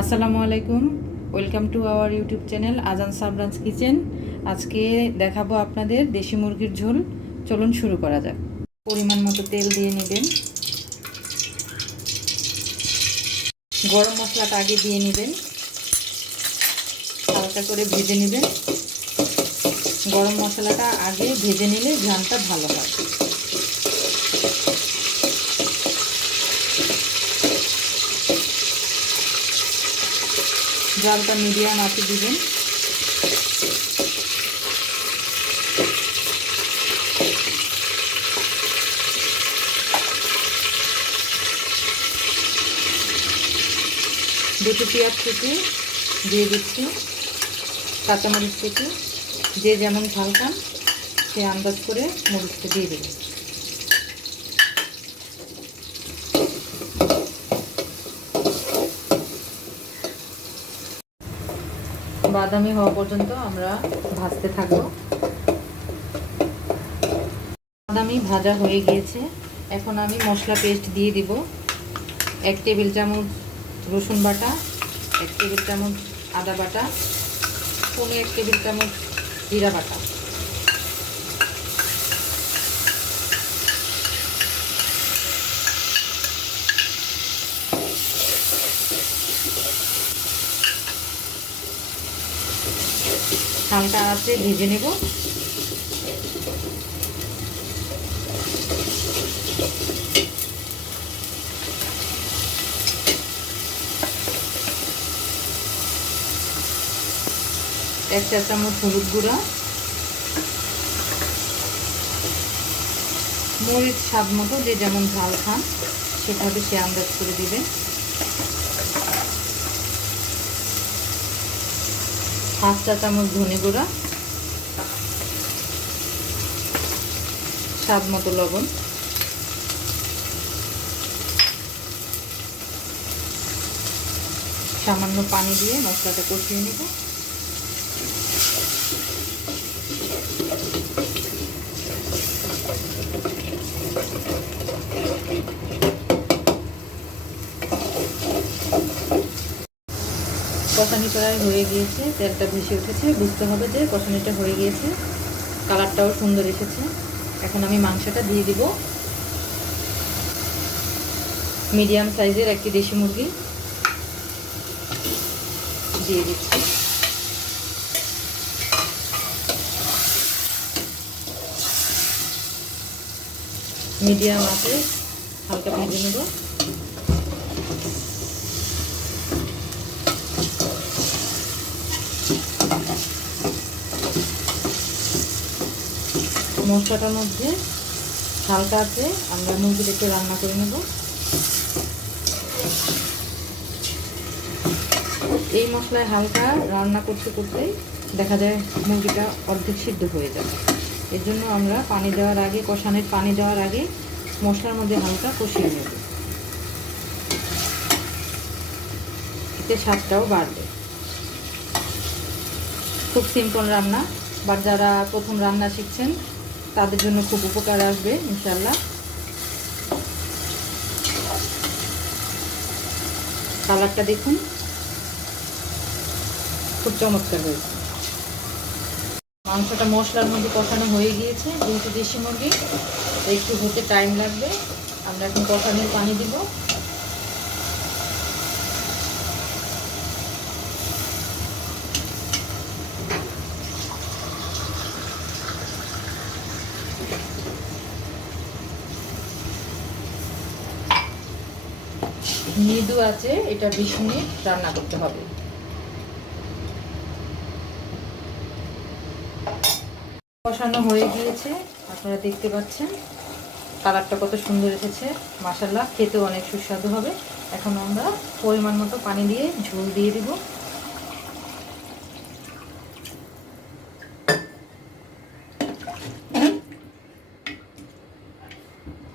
আসসালামু আলাইকুম, welcome to our YouTube channel আজান সাবরান্স কিচেন। আজকে দেখাবো আপনাদের দেশি মুরগির ঝোল। চলুন শুরু করা যাক। পরিমাণ মতো তেল দিয়ে নেবেন। গরম মশলাটা আগে দিয়ে নেবেন, হালকা করে ভেজে নেবেন। গরম মশলাটা আগে ভেজে নিলে ঘ্রাণটা ভালো হয়। জালটা মিডিয়াম আঁচে দিবেন। দুটো পেঁয়াজ কেটে দিয়ে দিচ্ছি, কাঁচামরিচ কেটে। যে যেমন ঝাল খান সে আন্দাজ করে মরিচটা দিয়ে দেবেন। বাদামি হওয়া পর্যন্ত আমরা ভাজতে থাকবো। বাদামি ভাজা হয়ে গিয়েছে। এখন আমি মশলা পেস্ট দিয়ে দিব। 1 টেবিল চামচ রসুন বাটা, 1 টেবিল চামচ আদা বাটা, 1 টেবিল চামচ জিরা বাটা। হালকা আঁচে ভেজে নেব। এক চা চামচ হলুদ গুঁড়া, মরিচ স্বাদ মতো, যে যেমন ঝাল খান সেভাবে সে আন্দাজ করে দিবেন। 1/2 চা চামচ ধনে গুঁড়া, স্বাদ মতো লবণ। সামান্য পানি দিয়ে মশলাটা কষিয়ে নেব। কষানি প্রায় হয়ে গিয়েছে, তেলটা ভেসে উঠেছে, বুঝতে হবে যে কষানিটা হয়ে গিয়েছে। কালারটাও সুন্দর এসেছে। এখন আমি মাংসটা দিয়ে দিব। মিডিয়াম সাইজের একটি দেশি মুরগি দিয়ে দিচ্ছি। মিডিয়াম আছে হালকা ভেজে নেব। মশলাটার মধ্যে হালকা আছে আমরা মুরগিটা একটু রান্না করে নেব। এই মশলায় হালকা রান্না করতে করতে দেখা যায় মুরগিটা অর্ধেক সিদ্ধ হয়ে যাবে। এর জন্য আমরা পানি দেওয়ার আগে, কষানোর পানি দেওয়ার আগে মশলার মধ্যে হালকা কষিয়ে নেব। এতে স্বাদটাও বাড়বে। খুব সিম্পল রান্না, বাট যারা প্রথম রান্না শিখছেন তাদের জন্য খুব উপকার আসবে ইনশাল্লাহ। কালারটা দেখুন, খুব চমৎকার হয়েছে। মাংসটা মশলার মধ্যে কষানো হয়ে গিয়েছে। যেহেতু দেশি মুরগি একটু হতে টাইম লাগবে। আমরা এখন কষানোর পানি দিব। মৃদু আছে, এটা 20 মিনিট রান্না করতে হবে। কষানো হয়ে গিয়েছে, আপনারা দেখতে পাচ্ছেন কালারটা কত সুন্দর এসেছে। মাশাআল্লাহ, খেতেও অনেক সুস্বাদু হবে। এখন আমরা পরিমাণ মতো পানি দিয়ে ঝোল দিয়ে দিব।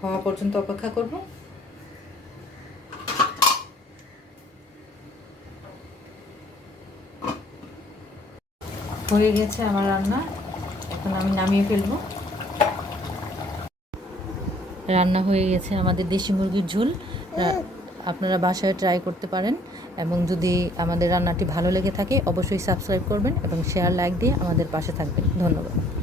হওয়া পর্যন্ত অপেক্ষা করব। হয়ে গেছে আমার রান্না, এখন আমি নামিয়ে ফেলবো। রান্না হয়ে গেছে আমাদের দেশি মুরগির ঝোল। আপনারা বাসায় ট্রাই করতে পারেন এবং যদি আমাদের রান্নাটি ভালো লেগে থাকে অবশ্যই সাবস্ক্রাইব করবেন এবং শেয়ার লাইক দিয়ে আমাদের পাশে থাকবেন। ধন্যবাদ।